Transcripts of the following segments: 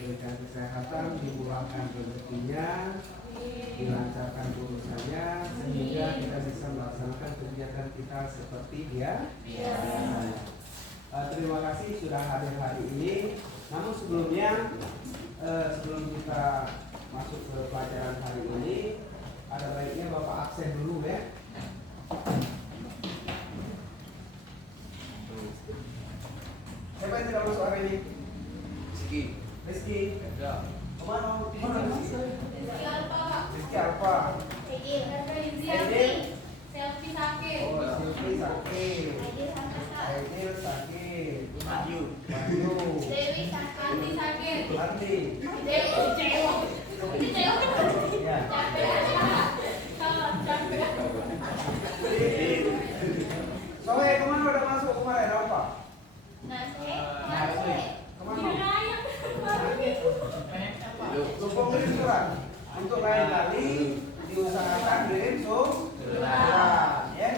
diberikan kesehatan, dimurahkan rezekinya, dilancarkan urusannya, sehingga kita bisa melaksanakan kegiatan kita seperti dia. Terima kasih sudah hadir hari ini. Namun sebelumnya, sebelum kita masuk ke pelajaran hari ini, ada baiknya Bapak absen dulu ya. Siapa yang tidak masuk hari ini? Rizky. Kemana? Rizky Alfa. Selfie sakit. Oh, Silvi sakit. Aidil sakit. Maju. Dewi sakit. Andi. Dewi cewek. Ya. Capek aja. Capek. Soe kemana udah masuk kemarin apa? Nasi. Kemana? Lupa ngirim surat. Untuk lain kali diusahakan kirim surat, ya.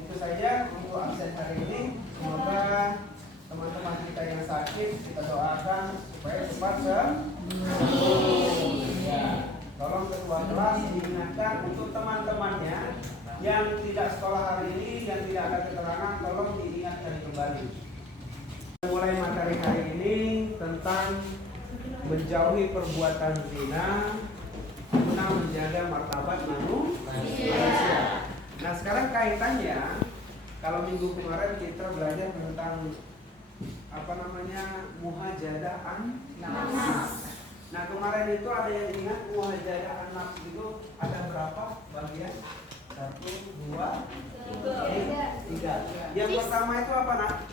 Itu saja untuk absen hari ini. Semoga teman-teman kita yang sakit kita doakan supaya cepat sembuh. Ya. Tolong ketua kelas diingatkan untuk teman-temannya yang tidak sekolah hari ini, yang tidak ada keterangan, tolong diingatkan kembali. Mulai materi hari ini tentang menjauhi perbuatan zina guna menjaga martabat manusia. Nah, sekarang kaitannya, kalau minggu kemarin kita belajar tentang muhajadah an-nafs. Nah, kemarin itu ada yang ingat muhajadah an-nafs itu ada berapa bagian? 1, 2, 3. Yang pertama itu apa, Nak?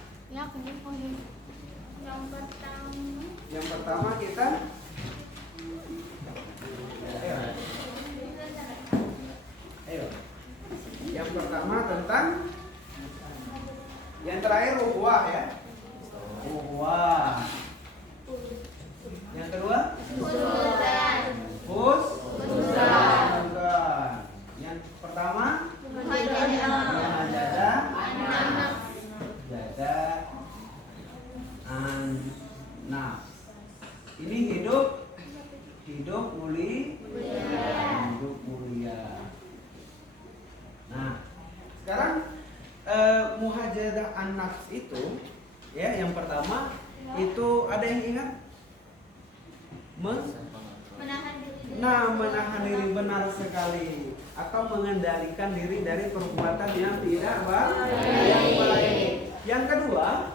Yang pertama kita ayo. Yang pertama tentang, yang terakhir ukhuwah ya. Ukhuwah. Yang kedua husnuzan. Yang pertama muhajadah an-nafs. Ini hidup mulia. Nah, sekarang muhajadah an-nafs itu ya, yang pertama itu ada yang ingat? Menahan diri, benar sekali, atau mengendalikan diri dari perbuatan yang tidak baik. Yang kedua,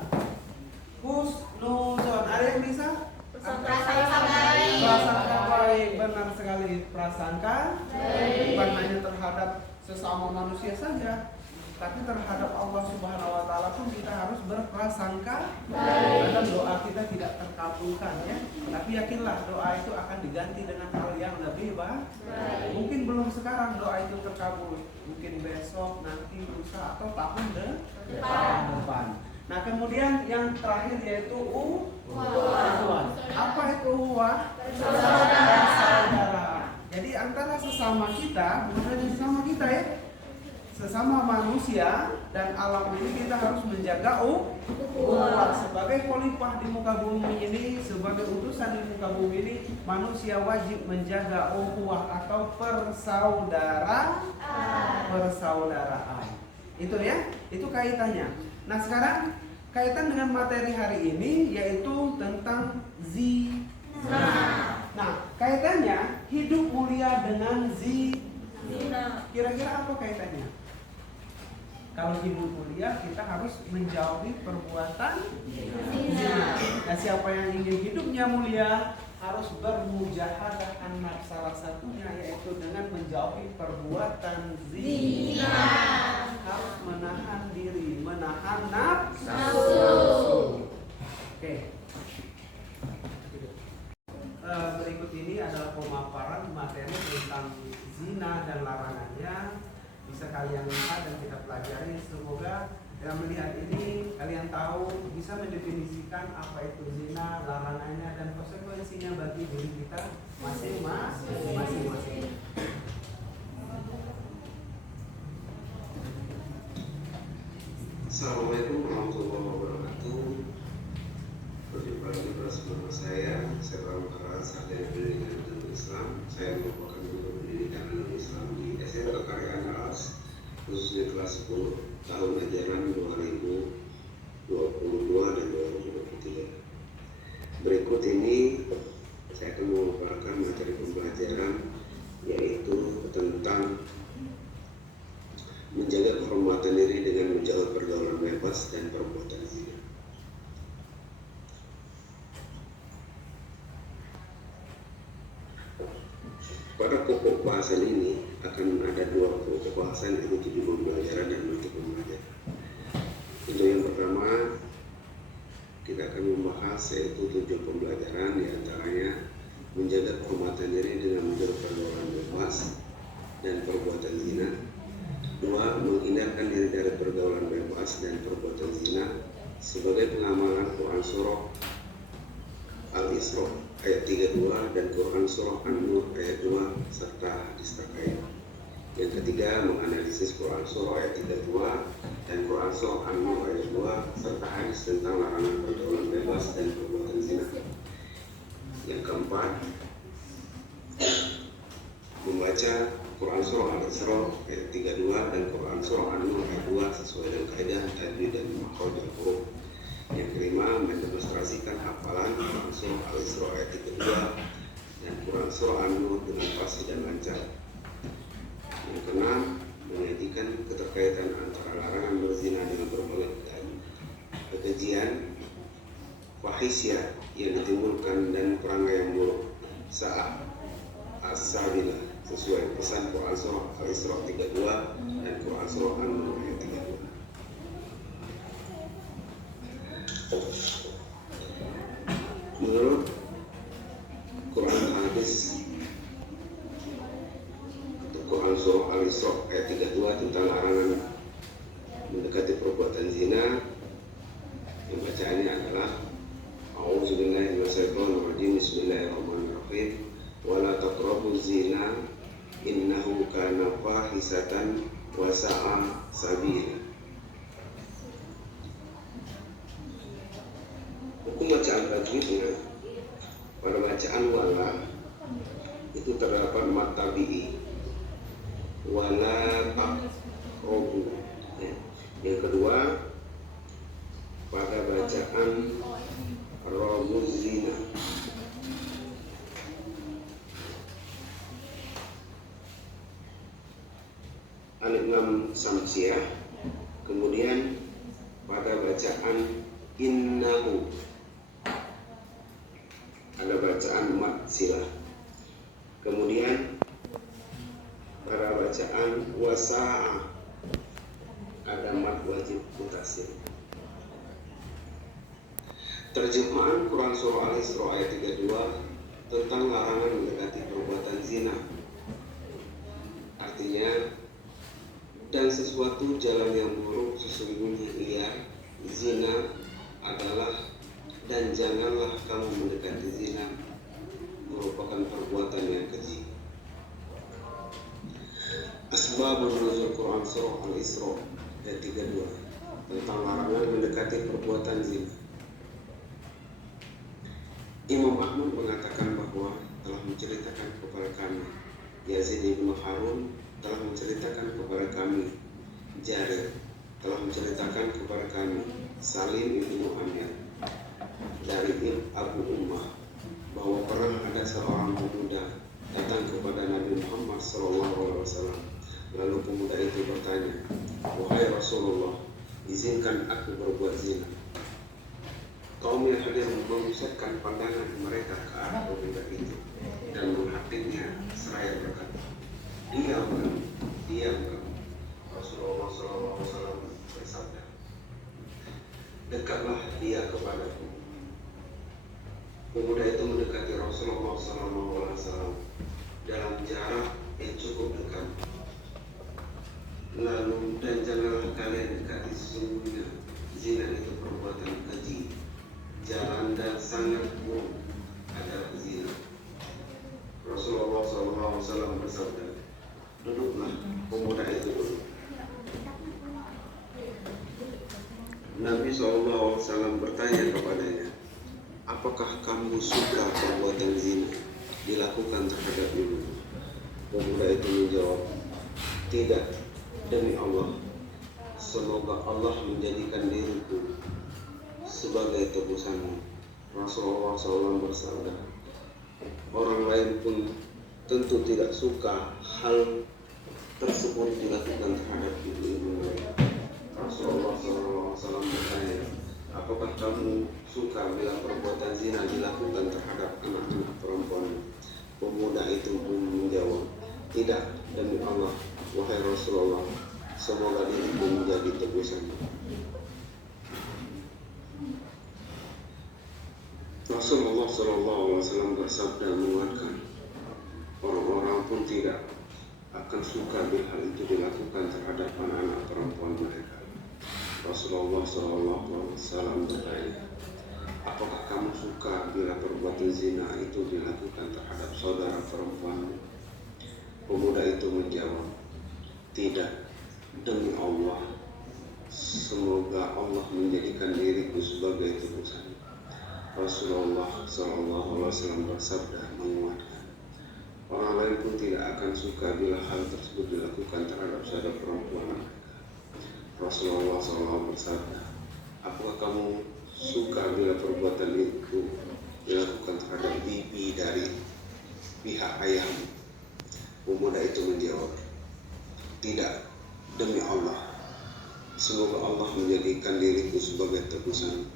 husnuzon. Ada yang bisa? Prasangka baik, benar sekali, prasangka bukan hanya terhadap sesama manusia saja, tapi terhadap Allah Subhanahu wa taala pun kita harus berprasangka. Kadang doa kita tidak terkabulkan ya, tapi yakinlah doa itu akan diganti dengan hal yang lebih baik. Mungkin belum sekarang doa itu terkabul, mungkin besok, nanti, lusa, atau tahun depan. Nah, kemudian yang terakhir yaitu ukhuwah. Apa itu ukhuwah? Saudara. Jadi antara sesama kita, bukan hanya sesama kita ya, sesama manusia dan alam ini kita harus menjaga ukhuwah. Sebagai khalifah di muka bumi ini, sebagai utusan di muka bumi ini, manusia wajib menjaga ukhuwah atau persaudaraan. Itu ya, itu kaitannya. Nah, sekarang kaitan dengan materi hari ini yaitu tentang zina. Nah, kaitannya hidup mulia dengan zina. Kira-kira apa kaitannya? Kalau hidup mulia kita harus menjauhi perbuatan zina. Nah, siapa yang ingin hidupnya mulia harus bermujahadah an-nafs, salah satunya yaitu dengan menjauhi perbuatan zina. Harus menahan diri, menahan nafsu. Oke. Berikut ini adalah pemaparan materi tentang zina dan larangannya. Bisa kalian lihat dan kita pelajari. Semoga dengan melihat ini kalian tahu, bisa mendefinisikan apa itu zina, larangannya, dan konsekuensinya bagi diri kita masing-masing. Assalamualaikum warahmatullahi wabarakatuh. Berjumpa lagi bersama saya merupakan guru pendidikan Islam di SMK Karya Aras, khususnya kelas 10 tahun ajaran 2022 dan 2023. Berikut ini saya akan memaparkan materi pembelajaran, yaitu tentang menjaga kehormatan diri dengan menjauhi pergaulan bebas dan perbuatan zina. Pada pokok bahasan ini akan ada dua pokok bahasan, yaitu tujuh pembelajaran dan menuju pembelajaran. Untuk yang pertama, kita akan membahas yaitu tujuh pembelajaran, diantaranya menjaga kehormatan diri dengan menjauhi pergaulan bebas dan perbuatan zina. Dua, menghindarkan diri dari pergaulan bebas dan perbuatan zina sebagai pengamalan Quran Surah Al-Isra ayat 32 dan Quran Surah An-Nur ayat 2 serta hadis terkait. Yang ketiga, menganalisis Quran Surah ayat 32 dan Quran Surah An-Nur ayat 2 serta hadis tentang larangan pergaulan bebas dan perbuatan zina. Yang keempat, membaca Quran Surah Al-Isra ayat 32 dan Quran Surah An-Nur ayat 2 sesuai dengan kaidah tajwid dan makhraj al-huruf. Yang kelima, mendemonstrasikan hafalan Quran Surah Al-Isra ayat 32 dan Quran Surah An-Nur dengan fasih dan lancar. Yang keenam, menyajikan keterkaitan antara larangan berzina dengan berbagai kekejian fahisyah yang ditimbulkan dan perangai yang buruk saat as-sabilah sesuai pesan Quran Surah Al-Isra 32 dan Quran Surah An-Nur ayat 32. Menurut Quran hadis Quran Surah Al-Isra ayat 32 tentang larangan mendekati perbuatan zina, yang bacaannya adalah A'udzubillahi minasyaitonirrajim, Bismillahirrahmanirrahim, wala taqrabuz zina innahu kana fahisatan wa sa'a sabila. Hukum bacaan tajwidnya pada bacaan wala itu terdapat mat tabi'i, wala taqrabu. Yang kedua, pada bacaan ramuz zina alif lam samsiah. Kemudian pada bacaan innahu ada bacaan mat silah. Kemudian pada bacaan wasa'a ada mat wajib mutasil. Terjemahan Quran Surah Al-Isra ayat 32 tentang larangan mendekati perbuatan zina. Artinya, dan sesuatu jalan yang buruk sesungguhnya liar, zina adalah, dan janganlah kamu mendekati zina, merupakan perbuatan yang keji. Asbabun nuzul Quran Surah Al-Isra ayat 32 tentang larangan mendekati perbuatan zina. Imam Ahmad mengatakan bahwa telah menceritakan kepada kami, Yazid bin Harun telah menceritakan kepada kami, Jarir telah menceritakan kepada kami, Salim bin Amir dari Abu Ummah, bahwa pernah ada seorang pemuda datang kepada Nabi Muhammad SAW. Lalu pemuda itu bertanya, wahai Rasulullah, izinkan aku berbuat zina. Kaum yang hadir memusatkan pandangan mereka ke arah pemuda itu dan menghapitnya seraya berkata, diam kamu. Rasulullah SAW bersabda, dekatlah dia kepadaku. Pemuda itu mendekati Rasulullah SAW dalam jarak yang cukup dekat. Lalu, dan janganlah kalian dekati, sesungguhnya zina itu perbuatan keji, jalan dan sangat buruk adalah zina. Rasulullah SAW bersabda, duduklah. Pemuda itu duduk. Nabi SAW bertanya kepadanya, apakah kamu suka perbuatan zina? dilakukan terhadap ibu. Pemuda itu menjawab, tidak, demi Allah, semoga Allah menjadikan diriku sebagai tebusanmu. Rasulullah SAW bersabda, orang lain pun tentu tidak suka hal tersebut dilakukan terhadap ibu-ibu mereka. Rasulullah SAW bertanya, apakah kamu suka bila perbuatan zina dilakukan terhadap anak-anak perempuan? Pemuda itu pun menjawab, tidak, demi Allah, wahai Rasulullah, semoga diriku menjadi tebusanmu. Rasulullah SAW bersabda menguatkan, orang-orang pun tidak akan suka bila hal itu dilakukan terhadap anak-anak perempuan mereka. Rasulullah SAW bertanya, apakah kamu suka bila perbuatan zina itu dilakukan terhadap saudara perempuanmu? Pemuda itu menjawab, tidak, demi Allah, semoga Allah menjadikan diriku sebagai tebusan. Rasulullah SAW bersabda menguatkan, orang lain pun tidak akan suka bila hal tersebut dilakukan terhadap saudara perempuan mereka. Rasulullah SAW bersabda, apakah kamu suka bila perbuatan itu dilakukan terhadap bibi dari pihak ayahmu? Pemuda itu menjawab, tidak, demi Allah, semoga Allah menjadikan diriku sebagai tebusan.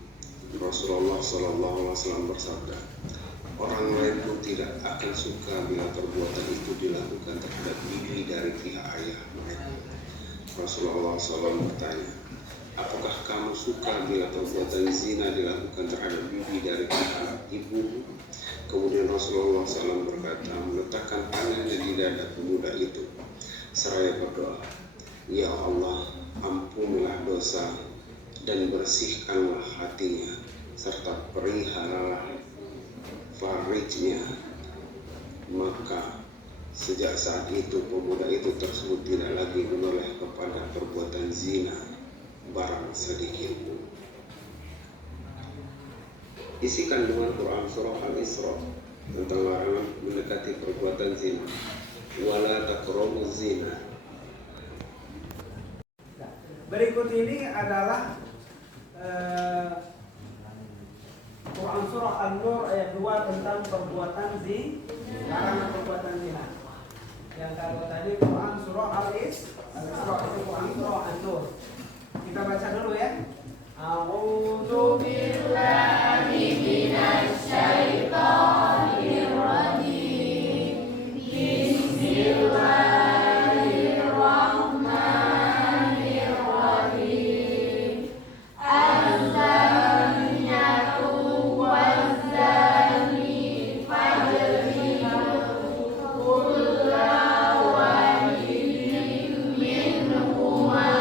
Rasulullah SAW bersabda, orang lain pun tidak akan suka bila perbuatan itu dilakukan terhadap bibi dari pihak ayah mereka. Rasulullah SAW bertanya, apakah kamu suka bila perbuatan zina dilakukan terhadap bibi dari pihak ibu? Kemudian Rasulullah SAW berkata, meletakkan tangannya di dada pemuda itu seraya berdoa, ya Allah, ampunilah dosa dan bersihkanlah hatinya, serta perihalalah farijnya. Maka sejak saat itu pemuda itu tersebut tidak lagi menoleh kepada perbuatan zina barang sedikit pun. Isi kandungan Quran Surah Al-Isra tentang larangan mendekati perbuatan zina. Wala taqrabuz zina. Berikut ini adalah Quran Surah An-Nur ayat 2 tentang perbuatan zina, larangan perbuatan zina. Yang kalau tadi Quran Surah Al-Isra itu Quran Surah An-Nur. Kita baca dulu ya. A'udzu billahi minasy syaithanir rajim. Bismillahirrahmanirrahim. Az-zaniyatu waz-zani fajlidu kulla wahidin minhuma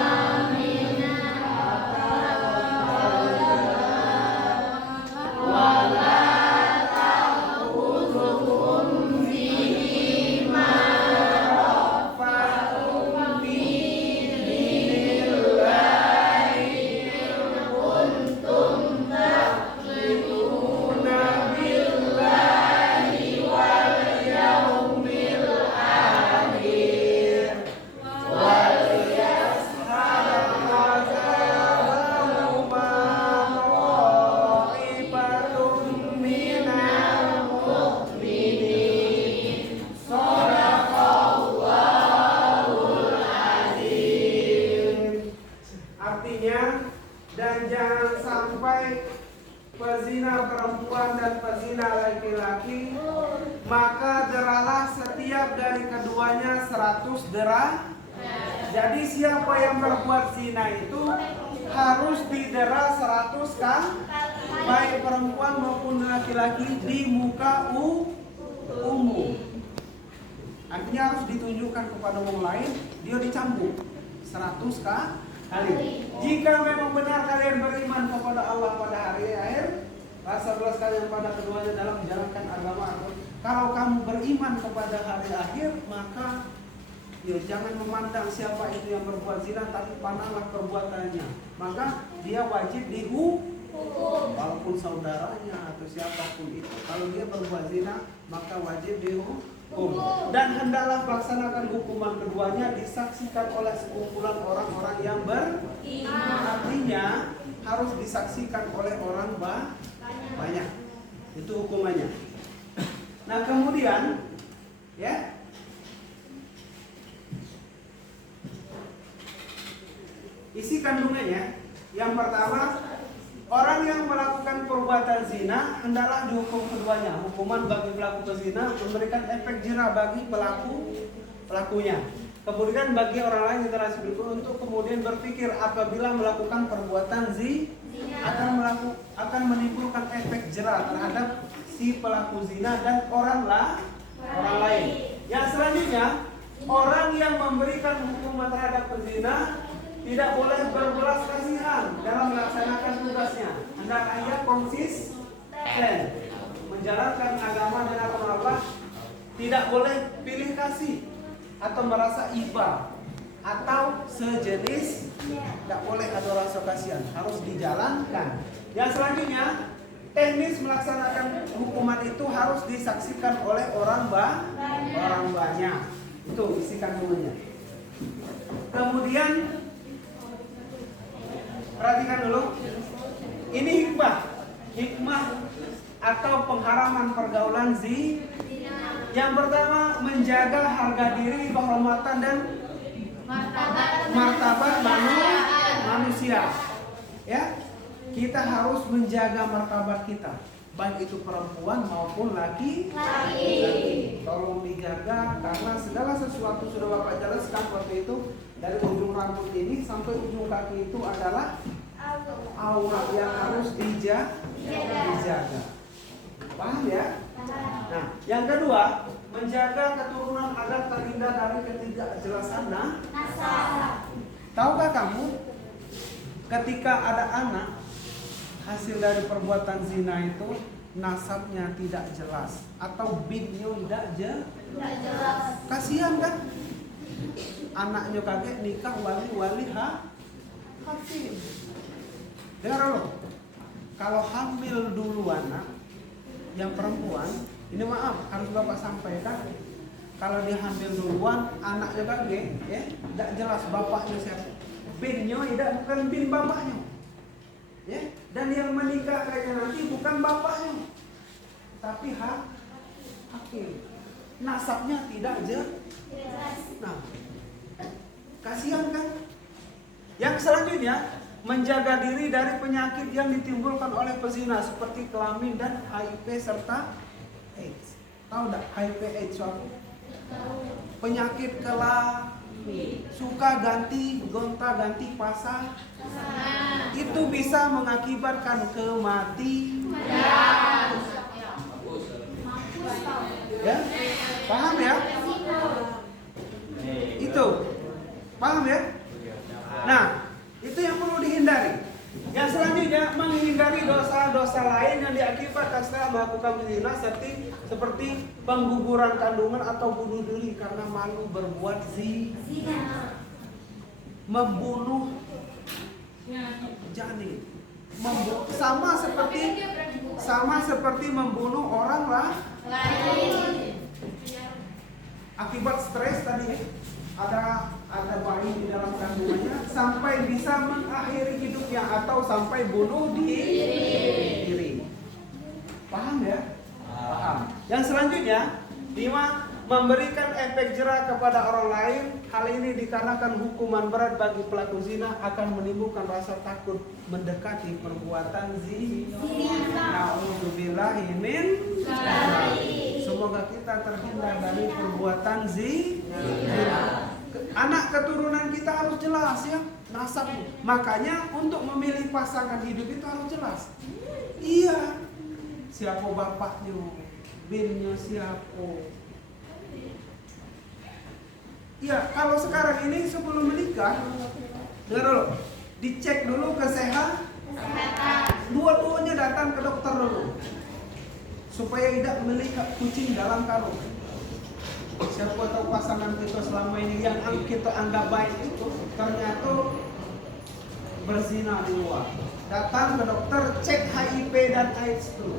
dan jangan sampai pezina perempuan dan pezina laki-laki, maka deralah setiap dari keduanya 100 dera. Jadi siapa yang berbuat zina itu harus didera 100 kali, baik perempuan maupun laki-laki di muka umum. Artinya harus ditunjukkan kepada orang lain, dia dicambuk 100 kali. Jika memang benar kalian beriman kepada Allah pada hari akhir, rasa belas kalian pada keduanya dalam menjalankan agama Allah. Kalau kamu beriman kepada hari akhir, maka ya jangan memandang siapa itu yang berbuat zina, tapi pandanglah perbuatannya. Maka dia wajib dihukum. walaupun saudaranya atau siapapun itu. Kalau dia berbuat zina, maka wajib dihukum. Dan hendaklah melaksanakan hukuman keduanya disaksikan oleh sekumpulan orang-orang yang beriman. Artinya harus disaksikan oleh orang banyak. Itu hukumannya. Nah kemudian, ya, isi kandungannya. Yang pertama, orang yang melakukan perbuatan zina hendaklah dihukum keduanya. Hukuman bagi pelaku zina memberikan efek jerah bagi pelakunya. Kemudian bagi orang lain generasi berikut untuk kemudian berpikir apabila melakukan perbuatan zina akan menimbulkan efek jerah terhadap si pelaku zina dan orang lain. Yang selanjutnya, orang yang memberikan hukuman terhadap pezina tidak boleh berbelas kasihan dalam melaksanakan tugasnya. Hendaknya ia konsisten menjalankan agama dan aturan Allah. Tidak boleh pilih kasih atau merasa iba atau sejenis. Tidak boleh ada rasa kasihan, harus dijalankan. Yang selanjutnya, teknis melaksanakan hukuman itu harus disaksikan oleh orang banyak. Itu isi kandungannya. Kemudian perhatikan dulu. Ini hikmah atau pengharaman pergaulan zina. Yang pertama, menjaga harga diri, kehormatan dan martabat manusia. Ya, kita harus menjaga martabat kita, baik itu perempuan maupun laki. Tolong dijaga karena segala sesuatu sudah Bapak jelaskan waktu itu. Dari ujung rambut ini sampai ujung kaki itu adalah aurat yang harus dijaga. Paham ya? Nah, yang kedua, menjaga keturunan agar terhindar dari ketidakjelasan nasab. Tahukah kamu ketika ada anak hasil dari perbuatan zina itu nasabnya tidak jelas atau binnya tidak jelas. Kasihan kan? Anaknya kaget nikah wali hakim. Dengar loh, kalau hamil dulu anak yang perempuan, ini maaf harus Bapak sampaikan, kalau dia hamil duluan anaknya kaget, ya, tidak jelas bapaknya siapa. Binnya tidak bukan bin bapaknya, ya, dan yang menikah kayaknya nanti bukan bapaknya, tapi hakim. Nasabnya tidak jelas. Nah, kasihan kan? Yang selanjutnya, menjaga diri dari penyakit yang ditimbulkan oleh pezina seperti kelamin dan HIV serta AIDS. Tahu enggak HIV AIDS apa? Penyakit kelamin, suka gonta-ganti pasang. Itu bisa mengakibatkan kematian. Ya? Paham ya? Itu. Paham ya? Nah, itu yang perlu dihindari. Yang selanjutnya, menghindari dosa-dosa lain yang diakibatkan setelah melakukan zina seperti pengguguran kandungan atau bunuh diri karena malu berbuat zina. Membunuh janin. Sama seperti membunuh orang lain. Akibat stres tadi ada bayi di dalam kandungannya sampai bisa mengakhiri hidupnya atau sampai bunuh diri. Paham ya? Paham. Yang selanjutnya, 5. Memberikan efek jerah kepada orang lain. Hal ini dikarenakan hukuman berat bagi pelaku zina akan menimbulkan rasa takut mendekati perbuatan zina. Na'udzubillahi min dzalik. Semoga kita terhindar dari perbuatan zina. Anak keturunan kita harus jelas ya, nasab. Makanya untuk memilih pasangan hidup itu harus jelas. Iya, siapa bapaknya, binnya siapa. Ya, kalau sekarang ini sebelum menikah, dengar dulu, dicek dulu kesehatan. Dua-duanya datang ke dokter dulu, supaya tidak melihat kucing dalam karung. Siapa tahu pasangan kita selama ini yang kita anggap baik itu ternyata berzina di luar. datang ke dokter cek HIV dan AIDS dulu.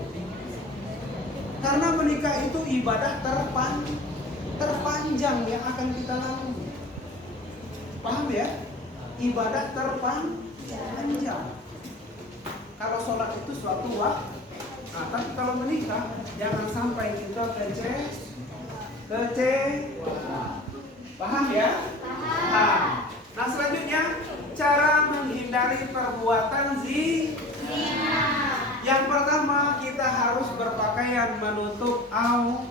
Karena menikah itu ibadah terpanjang yang akan kita lalui. Paham ya? Ibadah terpanjang. Kalau sholat itu suatu waktu. Nah, tapi kalau menikah jangan sampai kita kecewa. Paham ya? Paham. Nah, selanjutnya cara menghindari perbuatan zina. Yang pertama, kita harus berpakaian menutup aurat.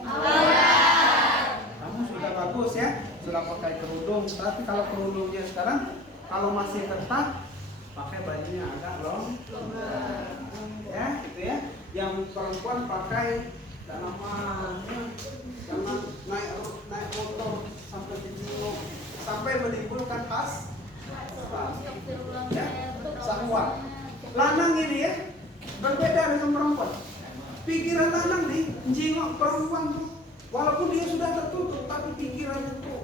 Kamu sudah bagus ya, sudah pakai kerudung. Tapi kalau kerudungnya sekarang, kalau masih ketat, pakai bajunya agak longgar. Ya, gitu ya. Yang perempuan pakai dalamannya, jangan naik motor sampai dijuluk, sampai menimbulkan ya, syahwat. Lanang ini ya berbeda dengan perempuan. Pikiran lanang nih jengok perempuan tuh, walaupun dia sudah tertutup, tapi pikirannya tuh.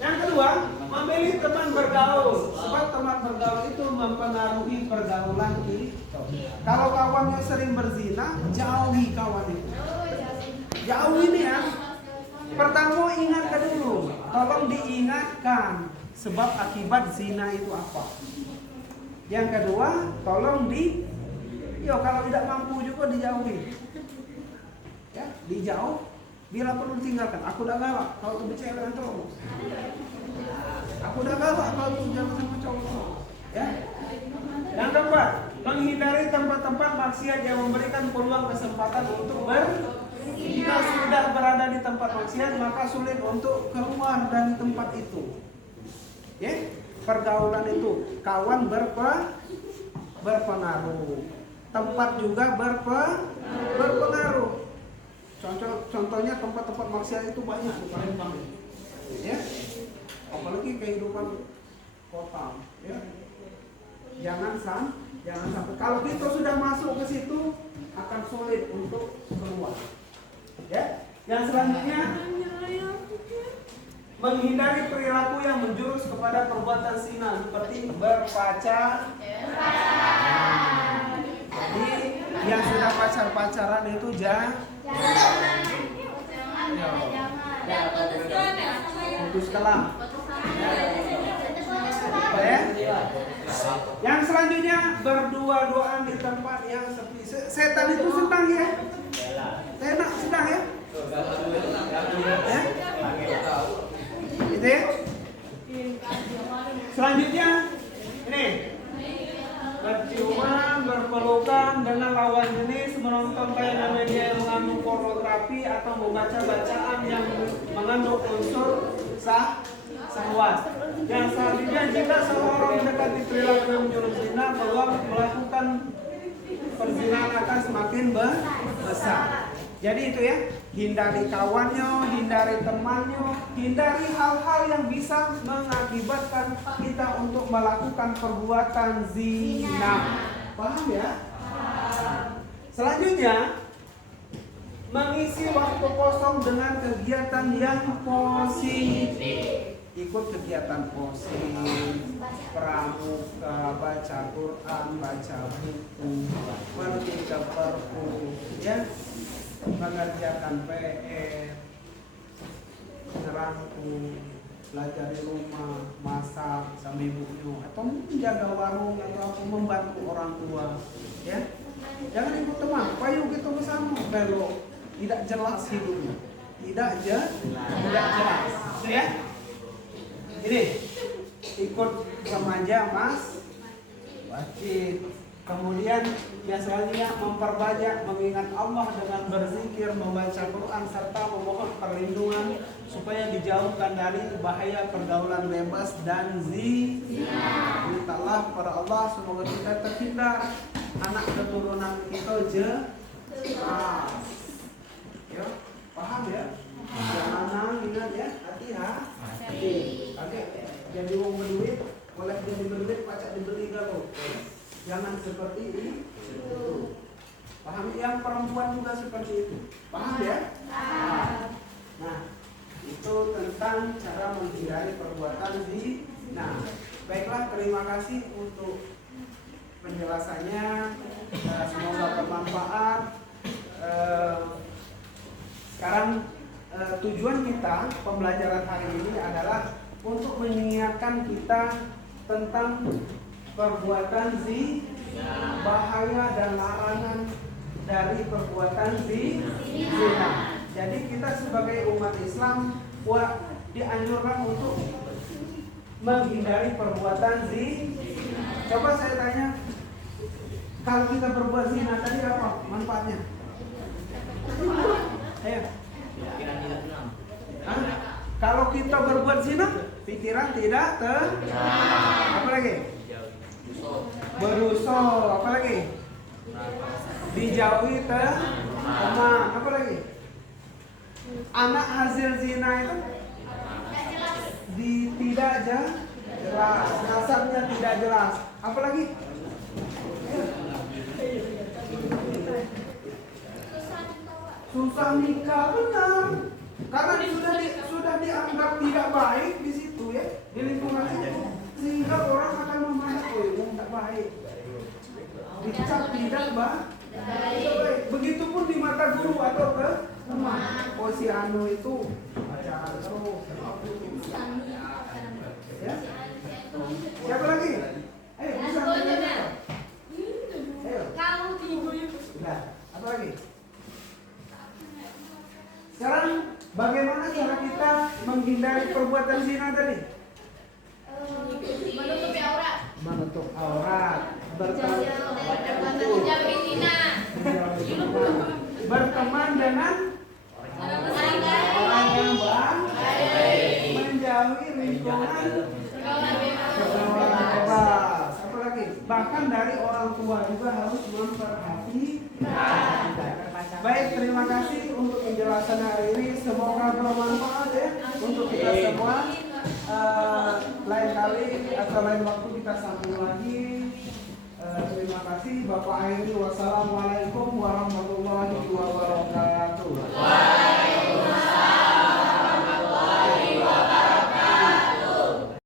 Yang kedua, memilih teman bergaul, sebab teman bergaul itu mempengaruhi pergaulan kita. Kalau kawannya sering berzina, jauhi kawan itu. Jauh ini ya. Pertama ingatkan dulu, tolong diingatkan sebab akibat zina itu apa. Yang kedua, tolong kalau tidak mampu juga dijauhi. Ya, dijauh. Bila perlu tinggalkan. Aku udah galak kalau tuh bicara dengan cowok. Aku udah galak kalau tuh jalan sama cowok. Ya. Yang keempat, menghindari tempat-tempat maksiat yang memberikan peluang kesempatan untuk jika sudah berada di tempat maksiat, maka sulit untuk keluar dari tempat itu. Ya, pergaulan itu, kawan berpengaruh, tempat juga berpengaruh. Contohnya tempat-tempat maksiat itu banyak di Palembang, ya. Apalagi kehidupan kota, ya. Jangan sampai kalau kita sudah masuk ke situ akan sulit untuk keluar. Ya. Yang selanjutnya, menghindari perilaku yang menjurus kepada perbuatan zina seperti berpacaran. Jadi yang sudah pacaran itu putuskanlah. Ya. Yang selanjutnya, berdua-duaan di tempat yang sepi. Setan itu senang ya. Enak senang ya. Ya. Gitu ya. Selanjutnya ini berciuman, berpelukan dengan lawan jenis, menonton tayangan media yang mengandung pornografi atau membaca bacaan yang mengandung unsur syahwat. Yang selanjutnya, jika seorang mendekati perilaku yang menjurus zina, peluang melakukan perzinahan akan semakin besar. Jadi itu ya, hindari kawannya, hindari temannya, hindari hal-hal yang bisa mengakibatkan kita untuk melakukan perbuatan zina. Paham ya? Selanjutnya, mengisi waktu kosong dengan kegiatan yang positif. Ikut kegiatan positif, pramuka, baca Quran, baca buku, pergi ke perpus, ya. Mengerjakan PR, ngerangkum, belajar di rumah, masak sama ibunya, atau menjaga warung atau apa, membantu orang tua, ya. Jangan ikut teman, payung kita bersama, belok, tidak jelas hidupnya, tidak jelas, ya. Ini ikut remaja mas wajib. Kemudian yang selanjutnya, memperbanyak mengingat Allah dengan berzikir, membaca Quran, serta memohon perlindungan supaya dijauhkan dari bahaya pergaulan bebas dan zina. Mintalah kepada Allah semoga kita terhindar, anak keturunan kita jelas. Ya, paham ya? Jangan ingat ya, hati-hati. Oke, jadi uang berduit, boleh jadi berduit, pacak dibeli galau. Jangan seperti ini. Paham? Yang perempuan juga seperti itu. Paham ya? Nah, itu tentang cara menghindari perbuatan zina. Nah, baiklah, terima kasih untuk penjelasannya. Semoga bermanfaat. Sekarang tujuan kita pembelajaran hari ini adalah untuk mengingatkan kita tentang perbuatan zina, bahaya dan larangan dari perbuatan zina. Jadi kita sebagai umat Islam dianjurkan untuk menghindari perbuatan zina. Coba saya tanya, kalau kita berbuat zina tadi apa manfaatnya? Ayo. Kalau kita berbuat zina, pikiran tidak tenang. Apa lagi? Berusul. Apa lagi? Dijauhi teman. Apa lagi? Anak hasil zina itu tidak jelas, nasabnya tidak jelas. Apa lagi? Susah nikah, benar. Karena sudah dianggap tidak baik di situ ya, di lingkungan itu, sehingga orang akan memandang tidak baik, dicap tidak baik. Begitupun di mata guru atau ke teman. Oh, si Anu itu pacaran terus. Ya? Siapa lagi? Ayo, bisa tanya. Ayo. Nah, apa lagi? Sekarang bagaimana cara kita menghindari perbuatan zina tadi? Menutupi aurat. Menutup aurat, Menjauhi zina. berteman dengan orang yang baik, menjauhi lingkungan pergaulan bebas. Apa lagi? Bahkan dari orang tua juga harus memperhatikan. Baik, terima kasih untuk penjelasan hari ini. Semoga bermanfaat ya untuk kita semua. Lain kali atau lain waktu kita sambung lagi. Terima kasih. Bapak akhiri, wassalamualaikum warahmatullahi wabarakatuh.